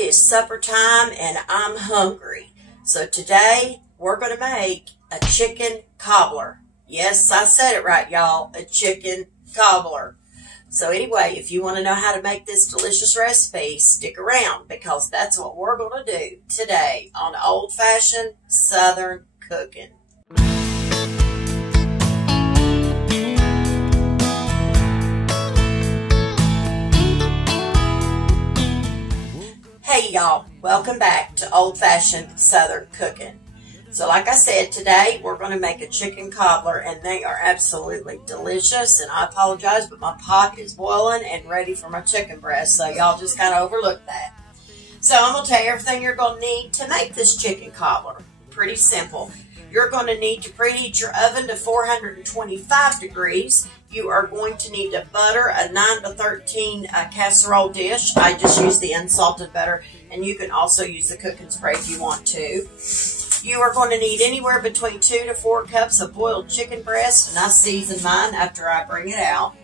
It is supper time and I'm hungry. So today we're going to make a chicken cobbler. Yes, I said it right, y'all. A chicken cobbler. So anyway, if you want to know how to make this delicious recipe, stick around because that's what we're going to do today on old-fashioned Southern cooking. Hey y'all, welcome back to old-fashioned Southern cooking. So like I said, today we're going to make a chicken cobbler and they are absolutely delicious. And I apologize, but my pot is boiling and ready for my chicken breast. So y'all just kind of overlooked that. So I'm going to tell you everything you're going to need to make this chicken cobbler. Pretty simple. You're going to need to preheat your oven to 425 degrees. You are going to need to butter a 9 to 13 casserole dish. I just use the unsalted butter, and you can also use the cooking spray if you want to. You are going to need anywhere between 2 to 4 cups of boiled chicken breast, and I season mine after I bring it out.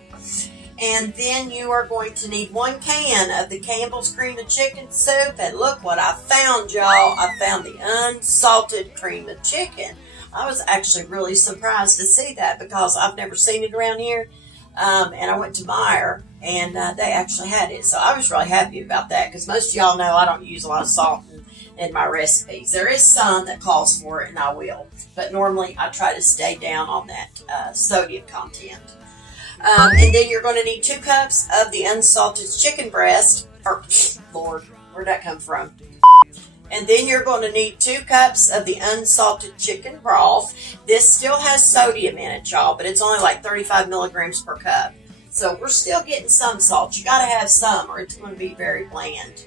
And then you are going to need 1 can of the Campbell's cream of chicken soup. And look what I found, y'all. I found the unsalted cream of chicken. I was actually really surprised to see that because I've never seen it around here. And I went to Meijer and they actually had it. So I was really happy about that because most of y'all know I don't use a lot of salt in my recipes. There is some that calls for it and I will. But normally I try to stay down on that sodium content. And then you're going to need 2 cups of the unsalted chicken breast. Lord, where'd that come from? And then you're going to need 2 cups of the unsalted chicken broth. This still has sodium in it, y'all, but it's only like 35 milligrams per cup. So we're still getting some salt. You got to have some or it's going to be very bland.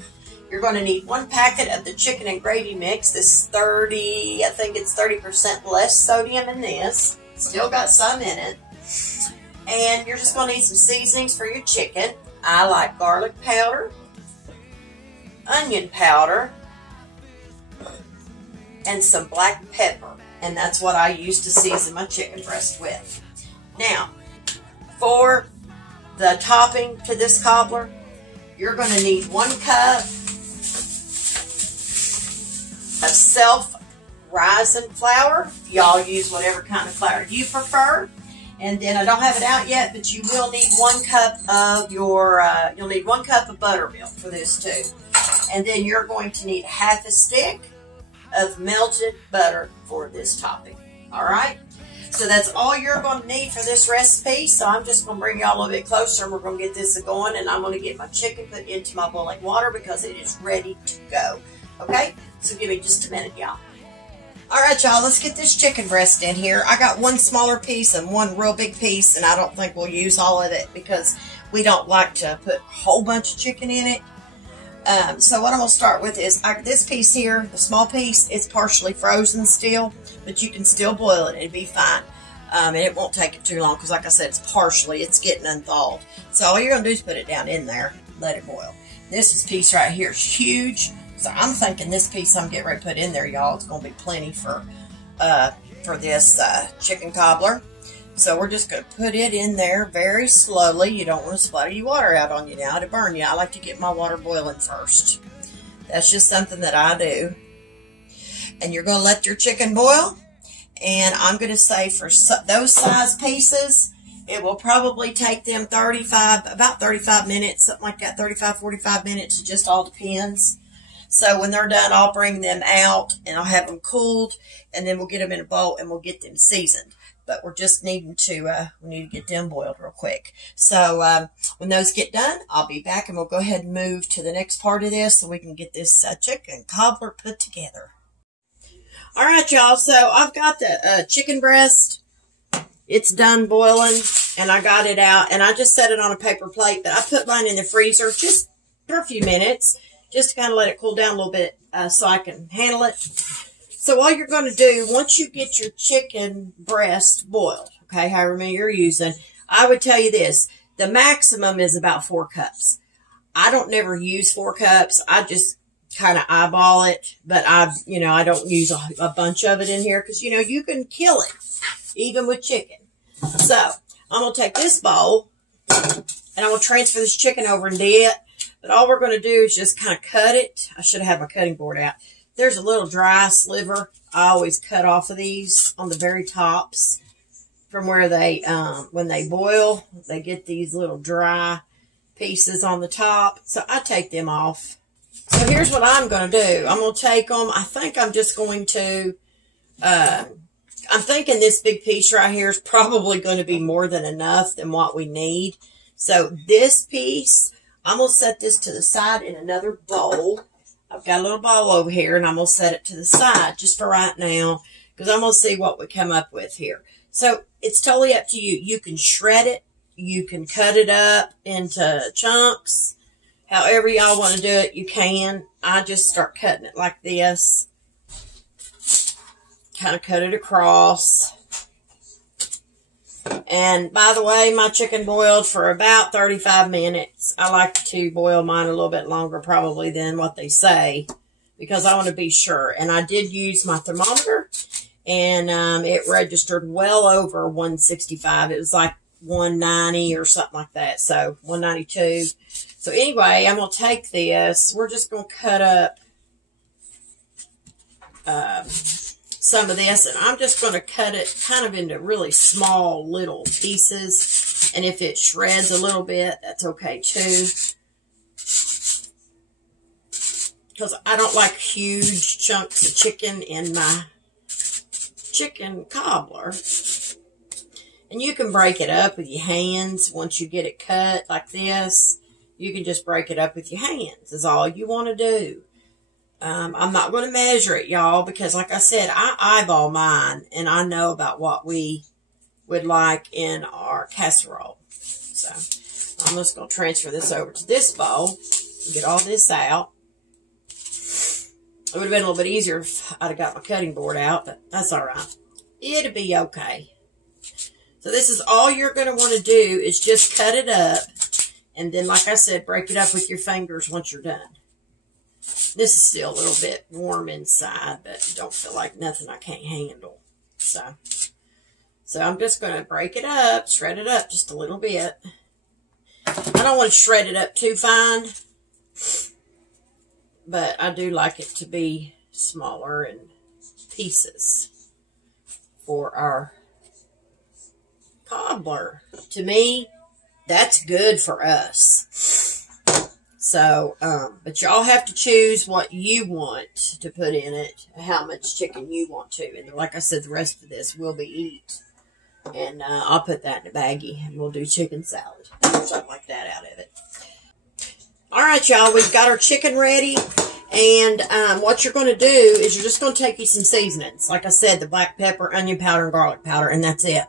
You're going to need 1 packet of the chicken and gravy mix. This is I think it's 30% less sodium in this. Still got some in it. And you're just going to need some seasonings for your chicken. I like garlic powder, onion powder, and some black pepper. And that's what I use to season my chicken breast with. Now, for the topping to this cobbler, you're going to need 1 cup of self-rising flour. Y'all use whatever kind of flour you prefer. And then I don't have it out yet, but you will need 1 cup of you'll need 1 cup of buttermilk for this too. And then you're going to need half a stick of melted butter for this topping. All right? So that's all you're going to need for this recipe. So I'm just going to bring y'all a little bit closer and we're going to get this going. And I'm going to get my chicken put into my boiling water because it is ready to go. Okay? So give me just a minute, y'all. All right, y'all, let's get this chicken breast in here. I got 1 smaller piece and 1 real big piece, and I don't think we'll use all of it because we don't like to put a whole bunch of chicken in it. So what I'm going to start with is this piece here, the small piece, it's partially frozen still, but you can still boil it. It'll be fine. And it won't take it too long because, like I said, it's getting unthawed. So all you're going to do is put it down in there, let it boil. This piece right here is huge. So I'm thinking this piece I'm getting ready to put in there, y'all, it's going to be plenty for this chicken cobbler. So we're just going to put it in there very slowly. You don't want to splatter your water out on you now to burn you. I like to get my water boiling first. That's just something that I do. And you're going to let your chicken boil. And I'm going to say for those size pieces, it will probably take them about 35 minutes, something like that, 35, 45 minutes. It just all depends. So when they're done, I'll bring them out and I'll have them cooled and then we'll get them in a bowl and we'll get them seasoned. But we're just needing to, we need to get them boiled real quick. So when those get done, I'll be back and we'll go ahead and move to the next part of this so we can get this chicken cobbler put together. All right, y'all. So I've got the chicken breast. It's done boiling and I got it out and I just set it on a paper plate, but I put mine in the freezer just for a few minutes. Just to kind of let it cool down a little bit so I can handle it. So all you're going to do, once you get your chicken breast boiled, okay, however many you're using, I would tell you this, the maximum is about 4 cups. I don't never use 4 cups. I just kind of eyeball it, but I don't use a bunch of it in here because, you can kill it, even with chicken. So I'm going to take this bowl and I'm going to transfer this chicken over into it. But all we're going to do is just kind of cut it. I should have had my cutting board out. There's a little dry sliver. I always cut off of these on the very tops from where they, when they boil, they get these little dry pieces on the top. So I take them off. So here's what I'm going to do. I'm going to take them. I think I'm just going to, I'm thinking this big piece right here is probably going to be more than enough than what we need. So this piece, I'm going to set this to the side in another bowl. I've got a little bowl over here, and I'm going to set it to the side just for right now, because I'm going to see what we come up with here. So it's totally up to you. You can shred it. You can cut it up into chunks. However y'all want to do it, you can. I just start cutting it like this. Kind of cut it across. And by the way, my chicken boiled for about 35 minutes. I like to boil mine a little bit longer probably than what they say, because I want to be sure. And I did use my thermometer, and it registered well over 165. It was like 190 or something like that. So 192. So anyway, I'm going to take this. We're just going to cut up some of this, and I'm just going to cut it kind of into really small little pieces. And if it shreds a little bit, that's okay too, because I don't like huge chunks of chicken in my chicken cobbler. And you can break it up with your hands once you get it cut like this. You can just break it up with your hands is all you want to do. I'm not going to measure it, y'all, because like I said, I eyeball mine, and I know about what we would like in our casserole. So I'm just going to transfer this over to this bowl and get all this out. It would have been a little bit easier if I'd have got my cutting board out, but that's all right. It'll be okay. So this is all you're going to want to do is just cut it up, and then, like I said, break it up with your fingers once you're done. This is still a little bit warm inside, but don't feel like nothing I can't handle. So I'm just going to break it up, shred it up just a little bit. I don't want to shred it up too fine, but I do like it to be smaller in pieces for our cobbler. To me, that's good for us. So, but y'all have to choose what you want to put in it, how much chicken you want to. And like I said, the rest of this will be eat. And I'll put that in a baggie, and we'll do chicken salad, something like that out of it. All right, y'all, we've got our chicken ready. And what you're going to do is you're just going to take you some seasonings. Like I said, the black pepper, onion powder, and garlic powder, and that's it.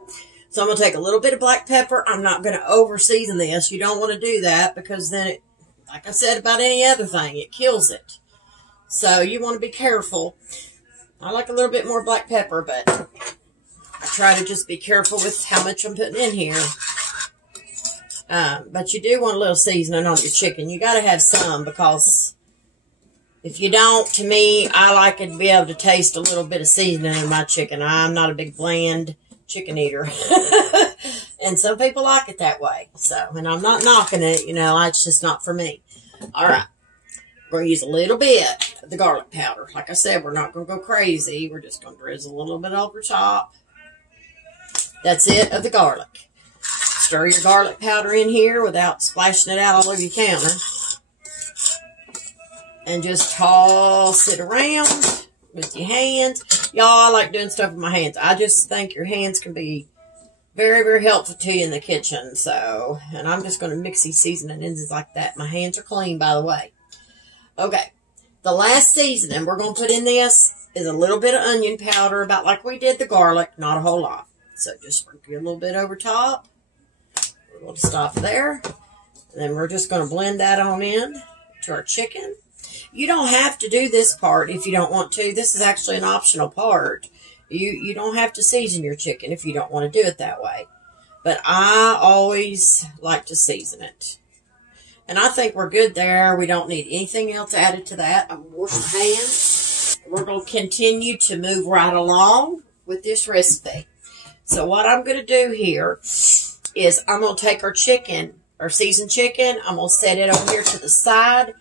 So I'm going to take a little bit of black pepper. I'm not going to over-season this. You don't want to do that, because then it, like I said about any other thing, it kills it. So you want to be careful. I like a little bit more black pepper, but I try to just be careful with how much I'm putting in here. But you do want a little seasoning on your chicken. You got to have some, because if you don't, to me, I like it to be able to taste a little bit of seasoning in my chicken. I'm not a big bland chicken eater. And some people like it that way. So, and I'm not knocking it, you know, it's just not for me. All right. We're going to use a little bit of the garlic powder. Like I said, we're not going to go crazy. We're just going to drizzle a little bit over top. That's it of the garlic. Stir your garlic powder in here without splashing it out all over your counter. And just toss it around with your hands. Y'all, I like doing stuff with my hands. I just think your hands can be very, very helpful to you in the kitchen. So, and I'm just going to mix these seasonings like that. My hands are clean, by the way. Okay. The last seasoning we're going to put in this is a little bit of onion powder, about like we did the garlic, not a whole lot. So just sprinkle a little bit over top. We're going to stop there. And then we're just going to blend that on in to our chicken. You don't have to do this part if you don't want to. This is actually an optional part. You don't have to season your chicken if you don't want to do it that way. But I always like to season it. And I think we're good there. We don't need anything else added to that. I'm going to wash my hands. We're going to continue to move right along with this recipe. So what I'm going to do here is I'm going to take our chicken or seasoned chicken. I'm going to set it over here to the side.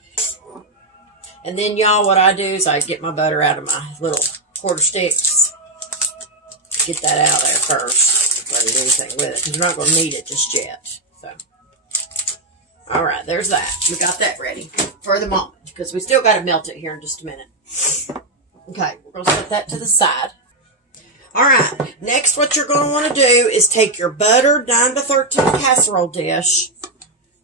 And then, y'all, what I do is I get my butter out of my little quarter sticks. Get that out there first before I do anything with it, because we're not going to need it just yet. So, all right, there's that. We got that ready for the moment, because we still got to melt it here in just a minute. Okay, we're going to set that to the side. All right, next what you're going to want to do is take your buttered 9x13 casserole dish.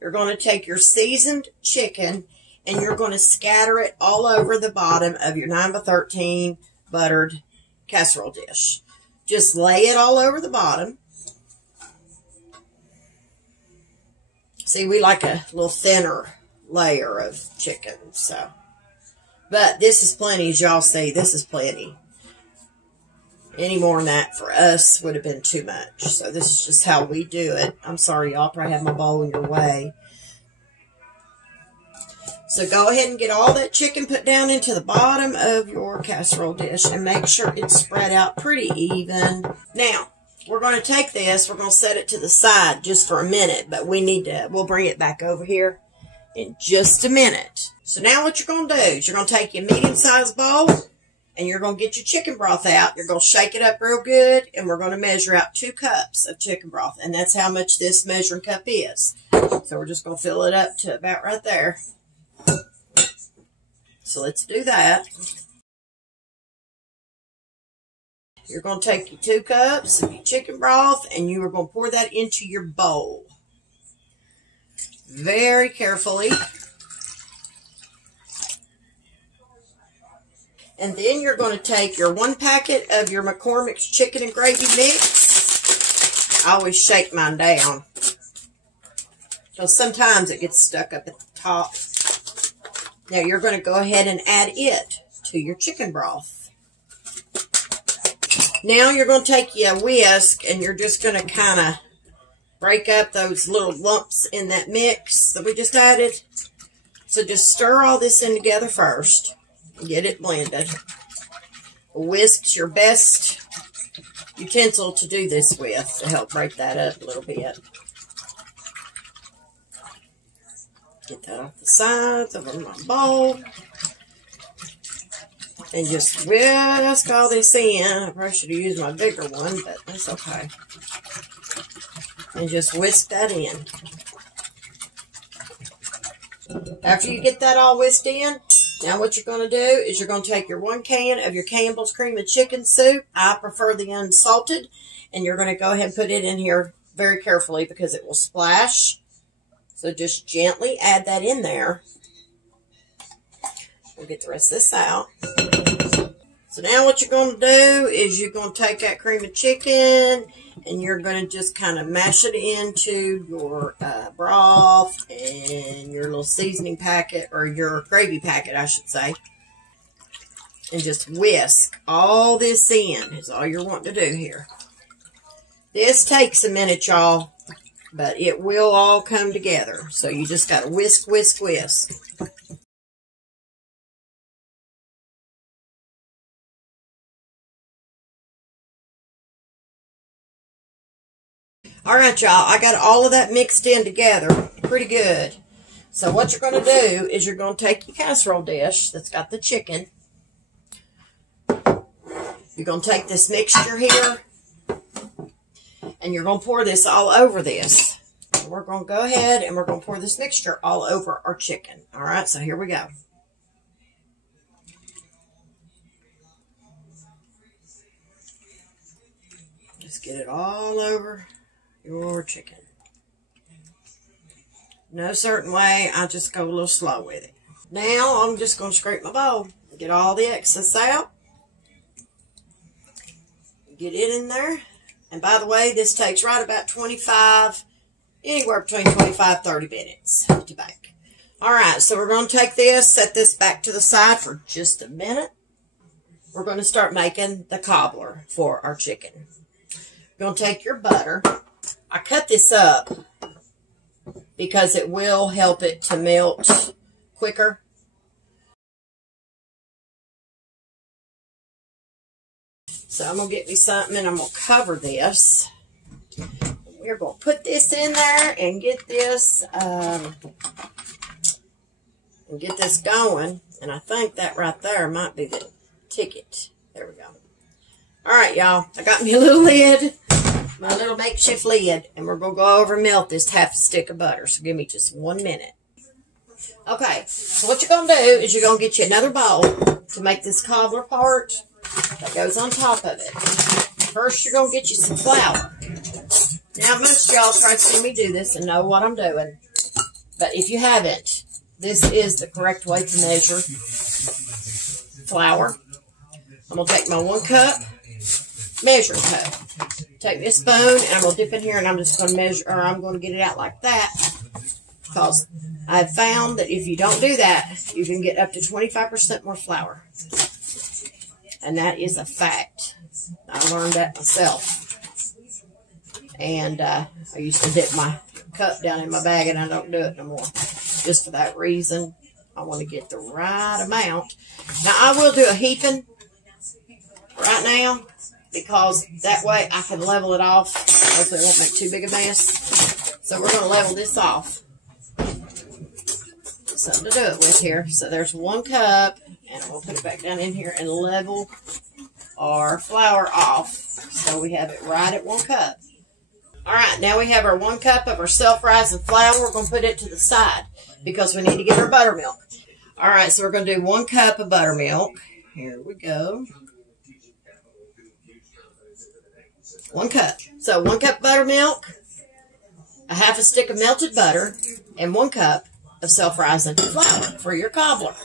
You're going to take your seasoned chicken, and you're going to scatter it all over the bottom of your 9x13 buttered casserole dish. Just lay it all over the bottom. See, we like a little thinner layer of chicken, so. But this is plenty, as y'all see. This is plenty. Any more than that for us would have been too much. So this is just how we do it. I'm sorry, y'all probably have my bowl in your way. So go ahead and get all that chicken put down into the bottom of your casserole dish and make sure it's spread out pretty even. Now, we're going to take this, we're going to set it to the side just for a minute, but we'll bring it back over here in just a minute. So now what you're going to do is you're going to take your medium-sized bowl and you're going to get your chicken broth out. You're going to shake it up real good, and we're going to measure out 2 cups of chicken broth, and that's how much this measuring cup is. So we're just going to fill it up to about right there. So let's do that. You're going to take your 2 cups of your chicken broth, and you are going to pour that into your bowl. Very carefully. And then you're going to take your 1 packet of your McCormick's chicken and gravy mix. I always shake mine down, because sometimes it gets stuck up at the top. Now you're going to go ahead and add it to your chicken broth. Now you're going to take your whisk, and you're just going to kind of break up those little lumps in that mix that we just added. So just stir all this in together first. Get it blended. A whisk's your best utensil to do this with to help break that up a little bit. Get that off the sides of my bowl. And just whisk all this in. I probably should have used my bigger one, but that's okay. And just whisk that in. After you get that all whisked in, now what you're going to do is you're going to take your 1 can of your Campbell's cream of chicken soup. I prefer the unsalted. And you're going to go ahead and put it in here very carefully because it will splash. So just gently add that in there. We'll get the rest of this out. So now what you're going to do is you're going to take that cream of chicken and you're going to just kind of mash it into your broth and your little seasoning packet, or your gravy packet, I should say. And just whisk all this in is all you're wanting to do here. This takes a minute, y'all, but it will all come together. So you just got to whisk, whisk, whisk. All right, y'all, I got all of that mixed in together pretty good. So what you're going to do is you're going to take your casserole dish that's got the chicken. You're going to take this mixture here, and you're going to pour this all over this. So we're going to go ahead and we're going to pour this mixture all over our chicken. All right, so here we go. Just get it all over your chicken. No certain way, I just go a little slow with it. Now I'm just going to scrape my bowl, get all the excess out, get it in there. And by the way, this takes right about anywhere between 25 30 minutes to bake. All right, so we're going to take this, set this back to the side for just a minute. We're going to start making the cobbler for our chicken. You're going to take your butter. I cut this up because it will help it to melt quicker. So I'm going to get me something and I'm going to cover this You're going to put this in there and get this going. And I think that right there might be the ticket. There we go. All right, y'all. I got me a little lid, my little makeshift lid, and we're going to go over and melt this half a stick of butter. So give me just 1 minute. Okay, so what you're going to do is you're going to get you another bowl to make this cobbler part that goes on top of it. First, you're going to get you some flour. Now, most of y'all try to see me do this and know what I'm doing. But if you haven't, this is the correct way to measure flour. I'm going to take my 1 cup measuring cup. Take this spoon and I'm going to dip in here and I'm just going to measure, or I'm going to get it out like that. Because I've found that if you don't do that, you can get up to 25% more flour. And that is a fact. I learned that myself. And I used to dip my cup down in my bag, and I don't do it no more. Just for that reason, I want to get the right amount. Now, I will do a heaping right now, because that way I can level it off. Hopefully it won't make too big a mess. So we're going to level this off. Something to do it with here. So there's 1 cup, and we'll put it back down in here and level our flour off. So we have it right at 1 cup. All right, now we have our 1 cup of our self-rising flour. We're going to put it to the side because we need to get our buttermilk. All right, so we're going to do 1 cup of buttermilk. Here we go. 1 cup. So 1 cup buttermilk, a half a stick of melted butter, and 1 cup of self-rising flour for your cobbler.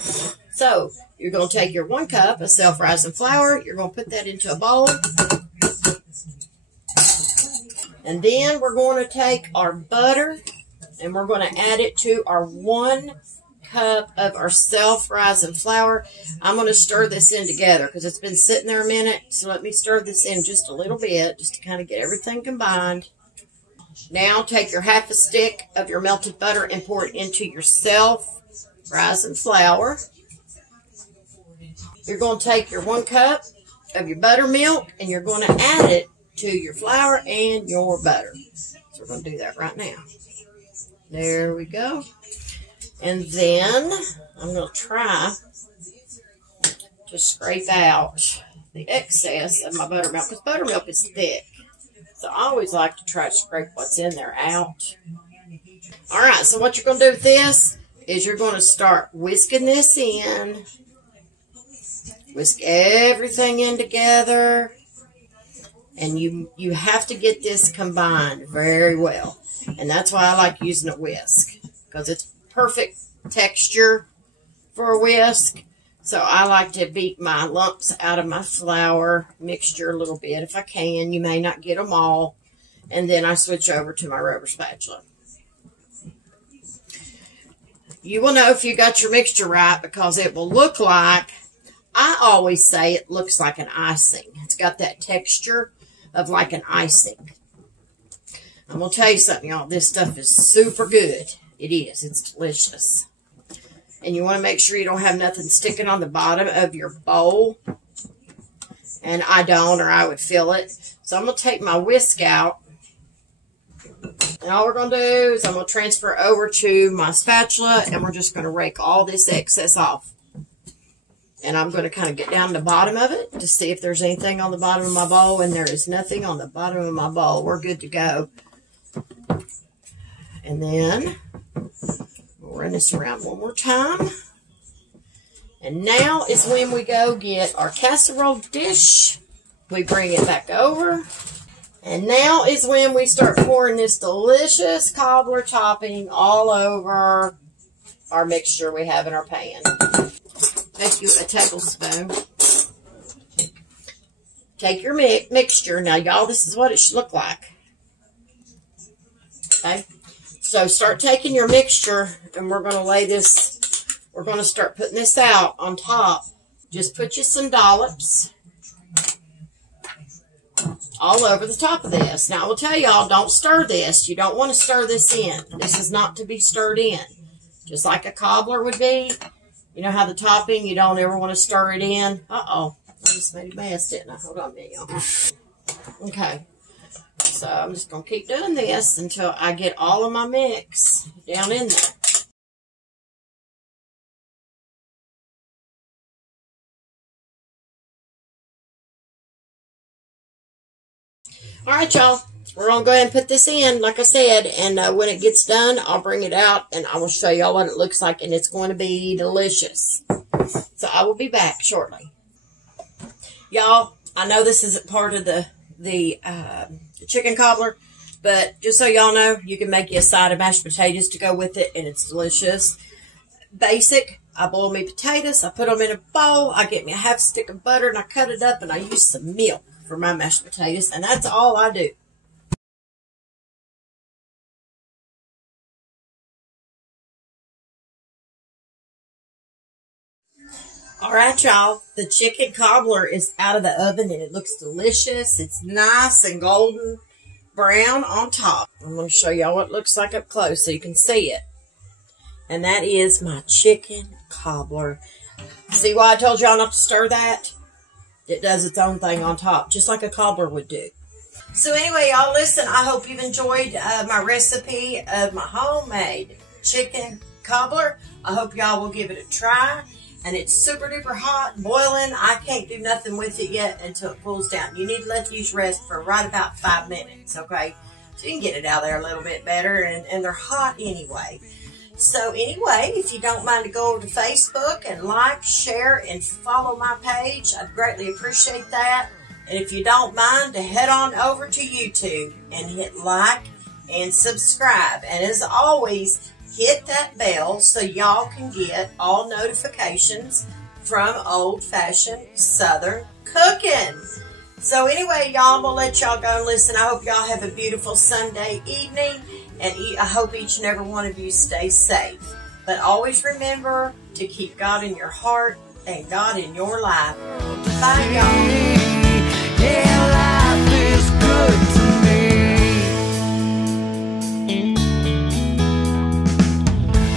So you're going to take your 1 cup of self-rising flour. You're going to put that into a bowl. And then we're going to take our butter and we're going to add it to our 1 cup of our self-rising flour. I'm going to stir this in together because it's been sitting there a minute. So let me stir this in just a little bit just to kind of get everything combined. Now take your half a stick of your melted butter and pour it into your self-rising flour. You're going to take your 1 cup of your buttermilk and you're going to add it to your flour and your butter. So we're going to do that right now. There we go. And then I'm going to try to scrape out the excess of my buttermilk because buttermilk is thick. So I always like to try to scrape what's in there out. All right, so what you're going to do with this is you're going to start whisking this in. Whisk everything in together. And you have to get this combined very well. And that's why I like using a whisk. Because it's perfect texture for a whisk. So I like to beat my lumps out of my flour mixture a little bit if I can. You may not get them all. And then I switch over to my rubber spatula. You will know if you got your mixture right because it will look like, I always say it looks like an icing. It's got that texture of like an icing. I'm going to tell you something, y'all. This stuff is super good. It is. It's delicious. And you want to make sure you don't have nothing sticking on the bottom of your bowl. And I don't, or I would fill it. So I'm going to take my whisk out. And all we're going to do is I'm going to transfer over to my spatula. And we're just going to rake all this excess off. And I'm going to kind of get down to the bottom of it to see if there's anything on the bottom of my bowl. And there is nothing on the bottom of my bowl. We're good to go. And then we'll run this around one more time. And now is when we go get our casserole dish. We bring it back over. And now is when we start pouring this delicious cobbler topping all over our mixture we have in our pan. Take you a tablespoon. Take your mixture. Now, y'all, this is what it should look like. Okay? So, start taking your mixture, and we're going to lay this, we're going to start putting this out on top. Just put you some dollops all over the top of this. Now, I will tell y'all, don't stir this. You don't want to stir this in. This is not to be stirred in. Just like a cobbler would be. You know how the topping, you don't ever want to stir it in. Uh-oh. I just made a mess, didn't I? Hold on a minute, y'all. Okay. So I'm just going to keep doing this until I get all of my mix down in there. All right, y'all. We're going to go ahead and put this in, like I said, and when it gets done, I'll bring it out, and I will show y'all what it looks like, and it's going to be delicious. So I will be back shortly. Y'all, I know this isn't part of the chicken cobbler, but just so y'all know, you can make you a side of mashed potatoes to go with it, and it's delicious. Basic, I boil me potatoes, I put them in a bowl, I get me a half stick of butter, and I cut it up, and I use some milk for my mashed potatoes, and that's all I do. All right, y'all, the chicken cobbler is out of the oven, and it looks delicious. It's nice and golden brown on top. I'm going to show y'all what it looks like up close so you can see it. And that is my chicken cobbler. See why I told y'all not to stir that? It does its own thing on top, just like a cobbler would do. So anyway, y'all, listen, I hope you've enjoyed my recipe of my homemade chicken cobbler. I hope y'all will give it a try. And it's super duper hot, boiling. I can't do nothing with it yet until it cools down. You need to let these rest for right about 5 minutes, okay? So you can get it out there a little bit better, and they're hot anyway. So anyway, if you don't mind to go over to Facebook and like, share, and follow my page, I'd greatly appreciate that. And if you don't mind to head on over to YouTube and hit like and subscribe. And as always, hit that bell so y'all can get all notifications from old-fashioned Southern cooking. So anyway, y'all, I'm going to let y'all go and listen. I hope y'all have a beautiful Sunday evening, and I hope each and every one of you stay safe. But always remember to keep God in your heart and God in your life. Bye, y'all. Yeah, life is good to me.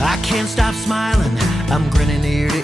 I can't stop smiling, I'm grinning ear to